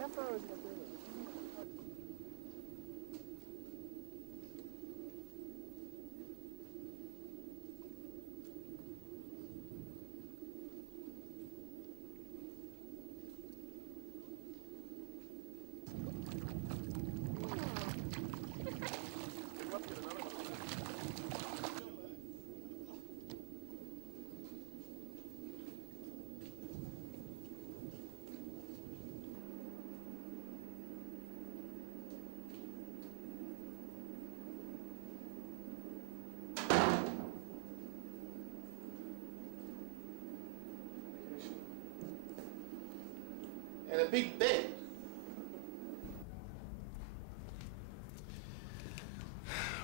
How far is it? And a big bed.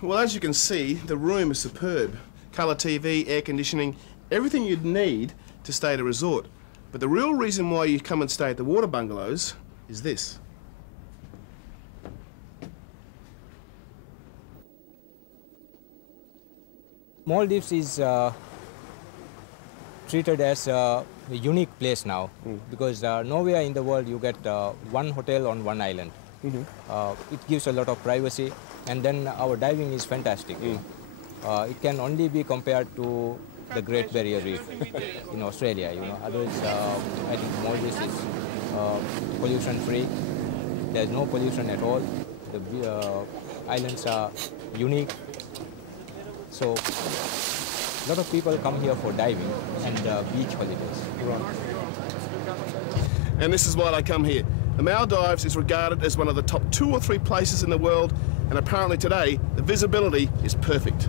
Well, as you can see, the room is superb. Colour TV, air conditioning, everything you'd need to stay at a resort. But the real reason why you come and stay at the water bungalows is this. Maldives is treated as a unique place now because nowhere in the world you get one hotel on one island. It gives a lot of privacy, and then our diving is fantastic. It can only be compared to the Great Barrier Reef in Australia. Otherwise, I think Maldives is pollution-free. There's no pollution at all. The islands are unique. So a lot of people come here for diving and beach holidays. Right. And this is why they come here. The Maldives is regarded as one of the top 2 or 3 places in the world, and apparently today the visibility is perfect.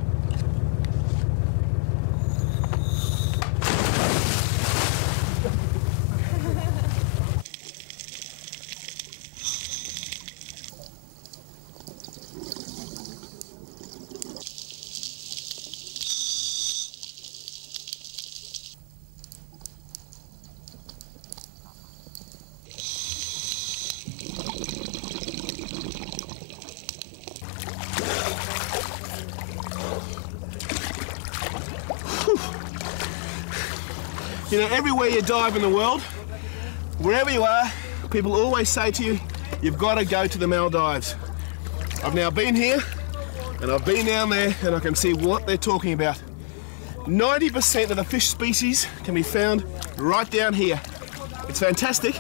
You know, everywhere you dive in the world, wherever you are, people always say to you, you've got to go to the Maldives. I've now been here, and I've been down there, and I can see what they're talking about. 90% of the fish species can be found right down here. It's fantastic,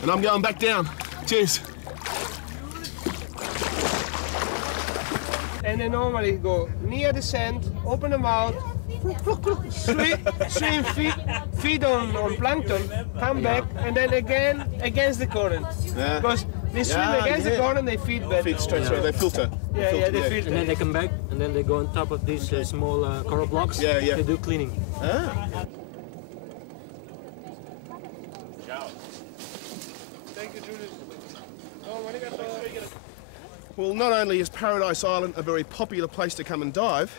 and I'm going back down. Cheers. And they normally go near the sand, open the mouth, swim, feed on plankton, come back, and then again against the current. Yeah. Because they swim against the current, they feed better. Feed straight through, they filter. They filter. And then they come back, and then they go on top of these small coral blocks. They do cleaning. Ah. Thank you, Julius. Well, not only is Paradise Island a very popular place to come and dive,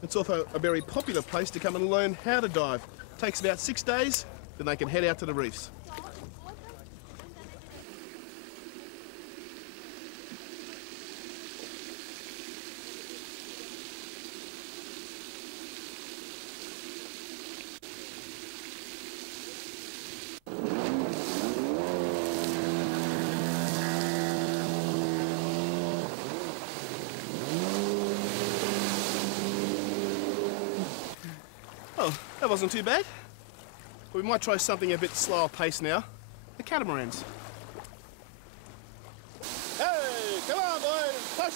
it's also a very popular place to come and learn how to dive. It takes about 6 days, then they can head out to the reefs. Oh, that wasn't too bad. We might try something a bit slower pace now. The catamarans. Hey, come on, boys, push!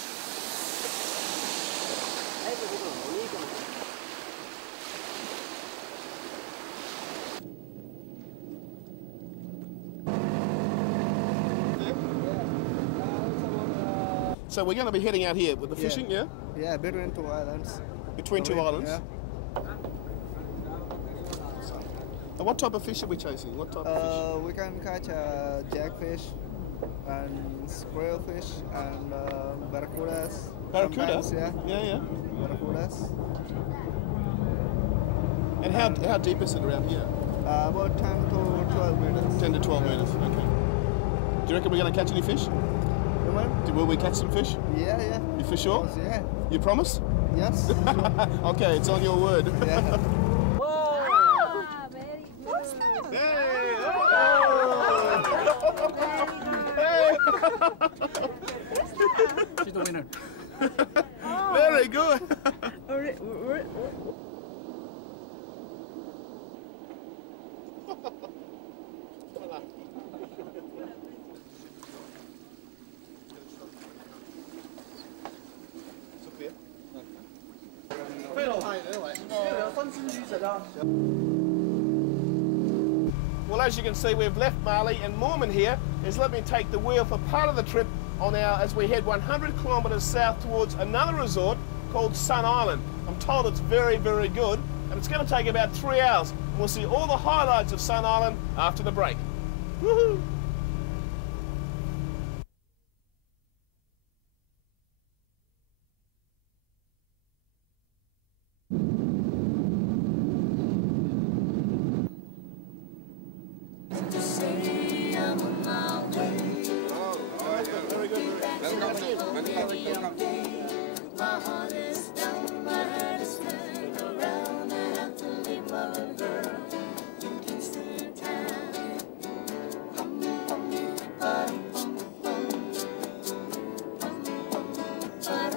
So we're going to be heading out here with the fishing, yeah? Yeah, between 2 islands. Between 2 islands? Yeah. What type of fish are we chasing? What type of fish? We can catch jackfish and squirrelfish and barracudas. Barracuda? Sometimes, yeah. Yeah. Barracudas. And how deep is it around here? About 10 to 12 meters. 10 to 12 meters, okay. Do you reckon we're going to catch any fish? Will we catch some fish? Yeah. You for sure? Yeah. You promise? Yes. Okay, it's on your word. Yeah. Hey! Oh! Well, as you can see, we've left Marley, and Mormon here is let me take the wheel for part of the trip on as we head 100 kilometres south towards another resort called Sun Island. I'm told it's very, very good, and it's going to take about 3 hours. And we'll see all the highlights of Sun Island after the break. Woohoo!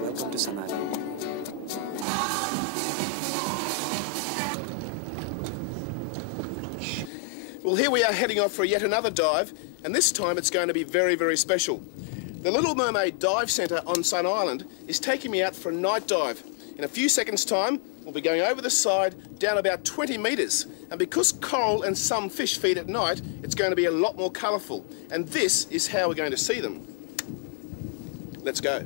Welcome to Sun Island. Well, here we are heading off for yet another dive, and this time it's going to be very, very special. The Little Mermaid Dive Centre on Sun Island is taking me out for a night dive. In a few seconds' time, we'll be going over the side down about 20 metres. And because coral and some fish feed at night, it's going to be a lot more colourful. And this is how we're going to see them. Let's go.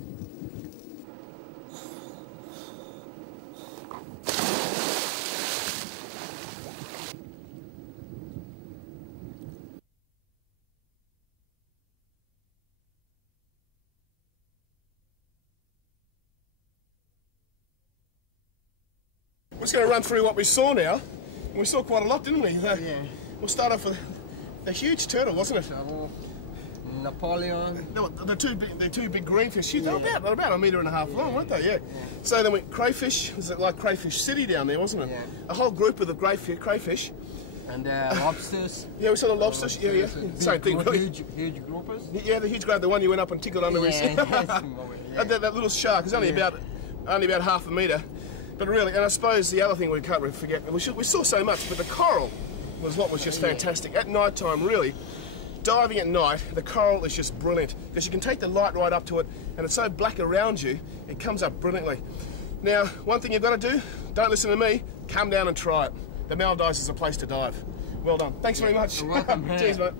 We're just going to run through what we saw now. We saw quite a lot, didn't we? Yeah. We'll start off with the huge turtle, wasn't it? Napoleon. No, the two big greenfish. They were about 1.5 meters long, weren't they? Yeah. So then we crayfish. Was it like Crayfish City down there, wasn't it? Yeah. A whole group of the crayfish. And lobsters. Yeah, we saw the lobsters. Yeah. Same thing, really. Huge groupers. Yeah, the huge grub, the one you went up and tickled under his. That little shark is only about half a metre. But really, and I suppose the other thing we can't forget, we saw so much, but the coral was what was just fantastic. At night time, really, diving at night, the coral is just brilliant because you can take the light right up to it and it's so black around you, it comes up brilliantly. Now, one thing you've got to do, don't listen to me, come down and try it. The Maldives is a place to dive. Well done. Thanks very much. You're welcome. Cheers, mate.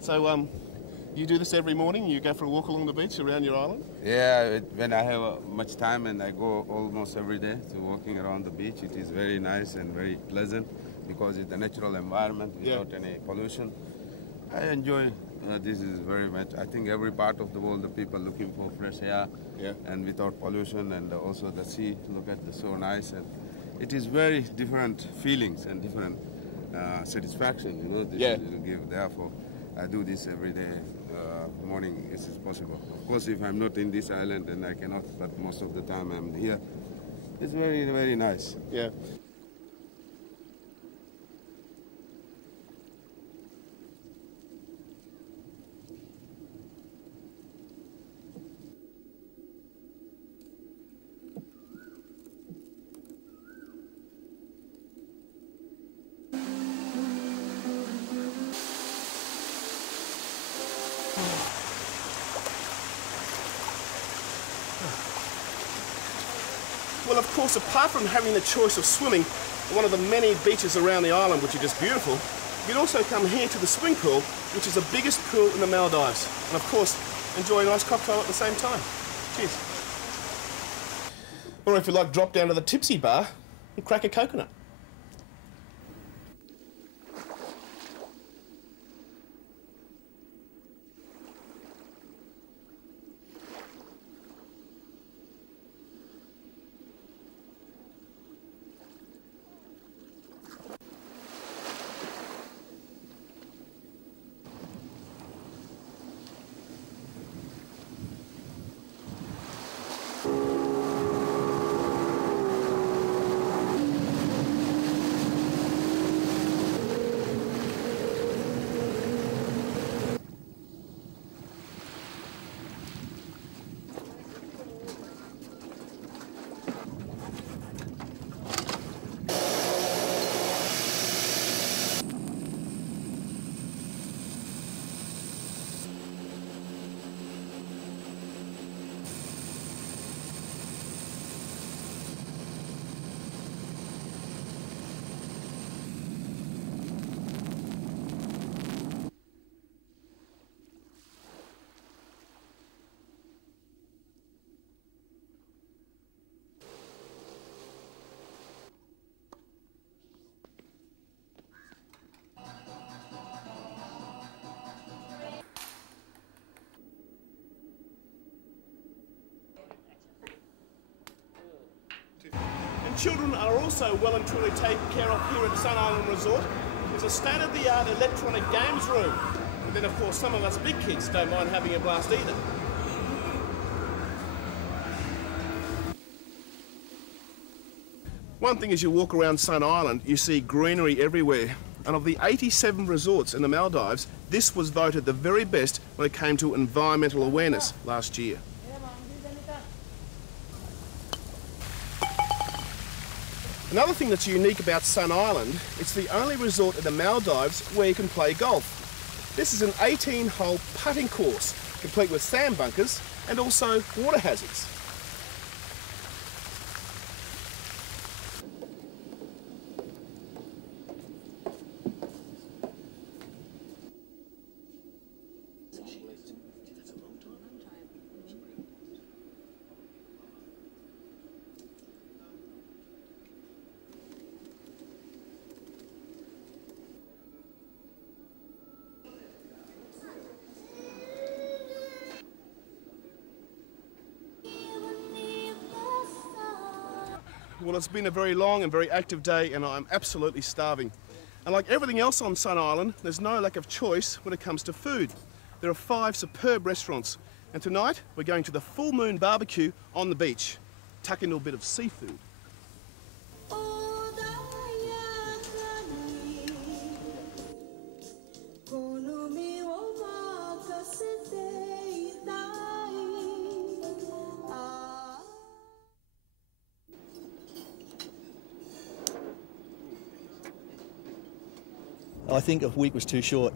So, you do this every morning? You go for a walk along the beach around your island? Yeah, when I have much time, and I go almost every day to walking around the beach. It is very nice and very pleasant because it's a natural environment without any pollution. I enjoy this is very much. I think every part of the world, the people looking for fresh air and without pollution, and also the sea. Look at the so nice, and it is very different feelings and different satisfaction. You know, this will give. Therefore, I do this every day, morning if it's possible. Of course, if I'm not in this island, then I cannot, but most of the time I'm here. It's very, very nice. Yeah. Well, of course, apart from having the choice of swimming at one of the many beaches around the island, which are just beautiful, you can also come here to the swimming pool, which is the biggest pool in the Maldives. And of course, enjoy a nice cocktail at the same time. Cheers. Or if you like, drop down to the tipsy bar and crack a coconut. children are also well and truly taken care of here at Sun Island Resort. There's a state-of-the-art electronic games room. And then, of course, some of us big kids don't mind having a blast either. One thing as you walk around Sun Island, you see greenery everywhere. And of the 87 resorts in the Maldives, this was voted the very best when it came to environmental awareness last year. Another thing that's unique about Sun Island, it's the only resort in the Maldives where you can play golf. This is an 18-hole putting course, complete with sand bunkers and also water hazards. Well, it's been a very long and very active day and I'm absolutely starving. And like everything else on Sun Island, there's no lack of choice when it comes to food. There are 5 superb restaurants and tonight we're going to the Full Moon Barbecue on the beach. Tuck into a bit of seafood. I think a week was too short.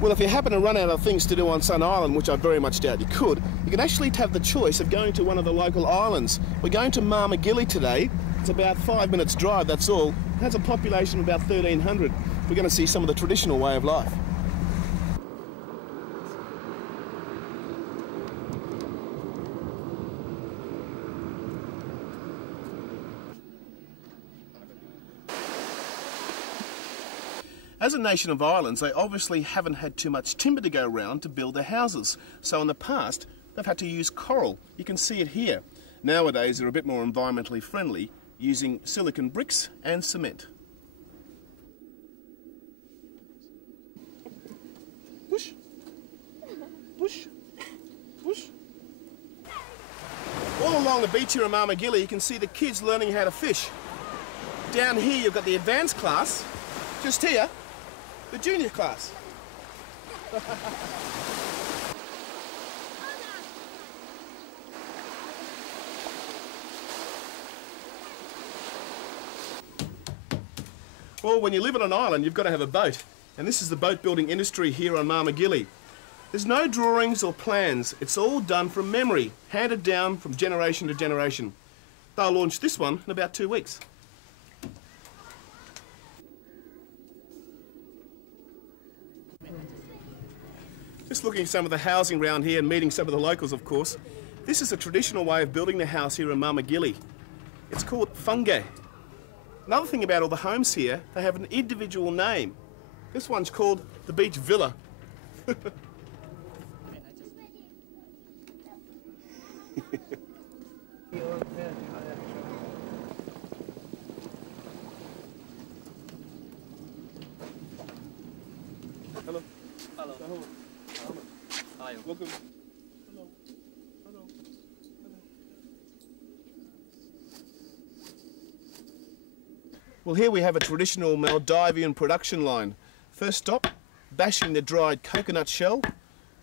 Well, if you happen to run out of things to do on Sun Island, which I very much doubt you could, you can actually have the choice of going to one of the local islands. We're going to Marmagilly today. It's about 5 minutes drive, that's all. It has a population of about 1,300. We're going to see some of the traditional way of life. As a nation of islands, they obviously haven't had too much timber to go around to build their houses. So in the past, they've had to use coral. You can see it here. Nowadays, they're a bit more environmentally friendly, using silicon bricks and cement. Push. Push. Push. All along the beach here in Marmagilly, you can see the kids learning how to fish. Down here, you've got the advanced class. Just here, the junior class. Well, when you live on an island, you've got to have a boat. And this is the boat building industry here on Marmagilly. There's no drawings or plans. It's all done from memory, handed down from generation to generation. They'll launch this one in about 2 weeks. Just looking at some of the housing around here and meeting some of the locals, of course. This is a traditional way of building the house here in Marmagilly. It's called funge. Another thing about all the homes here, they have an individual name. This one's called the Beach Villa. Hello. Hello. Hi. Welcome. Hello. Hello. Well, here we have a traditional Maldivian production line. First stop, bashing the dried coconut shell.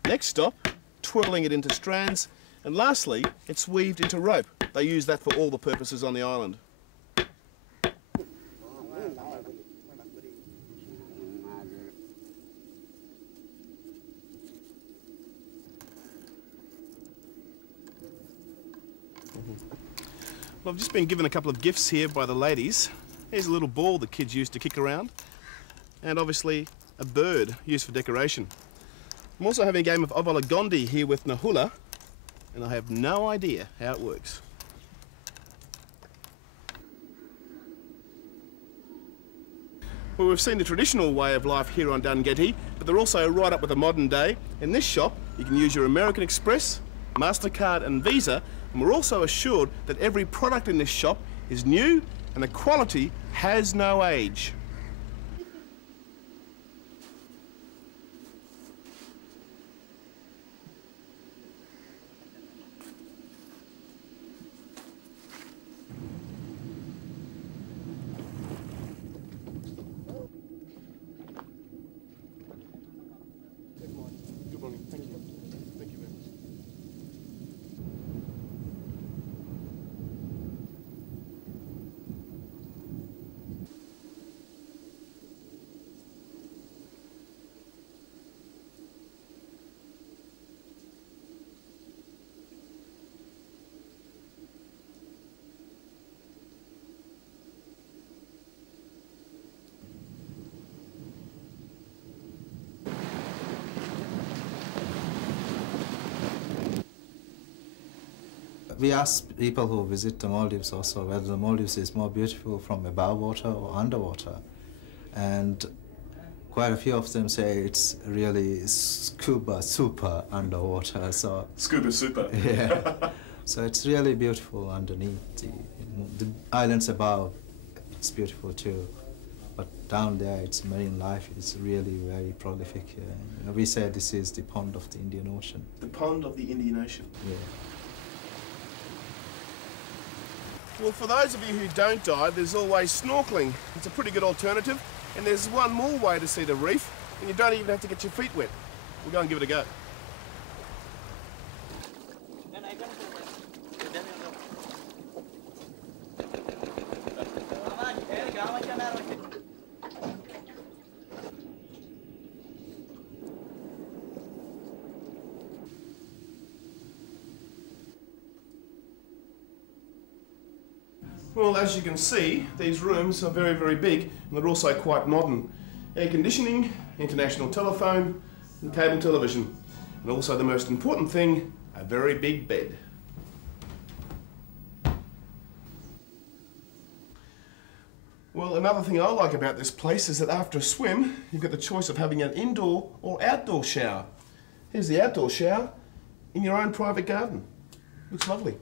Next stop, twirling it into strands. And lastly, it's weaved into rope. They use that for all the purposes on the island. Well, I've just been given a couple of gifts here by the ladies. Here's a little ball the kids used to kick around, and obviously a bird used for decoration. I'm also having a game of Ovalagondi here with Nahula, and I have no idea how it works. Well, we've seen the traditional way of life here on Dungetty, but they're also right up with the modern day. In this shop, you can use your American Express, MasterCard and Visa, and we're also assured that every product in this shop is new and the quality has no age. Good morning. Thank you. Thank you very much. We ask people who visit the Maldives also whether the Maldives is more beautiful from above water or underwater. And quite a few of them say it's really scuba super underwater. So Scuba super. yeah. So it's really beautiful underneath. The islands above, it's beautiful too. But down there, it's marine life is really very prolific. We say this is the pond of the Indian Ocean. The pond of the Indian Ocean. Yeah. Well, for those of you who don't dive, there's always snorkeling. It's a pretty good alternative. And there's one more way to see the reef, and you don't even have to get your feet wet. We'll go and give it a go. Well, as you can see, these rooms are very, very big, and they're also quite modern. Air conditioning, international telephone, and cable television. And also the most important thing, a very big bed. Well, another thing I like about this place is that after a swim, you've got the choice of having an indoor or outdoor shower. Here's the outdoor shower in your own private garden. Looks lovely.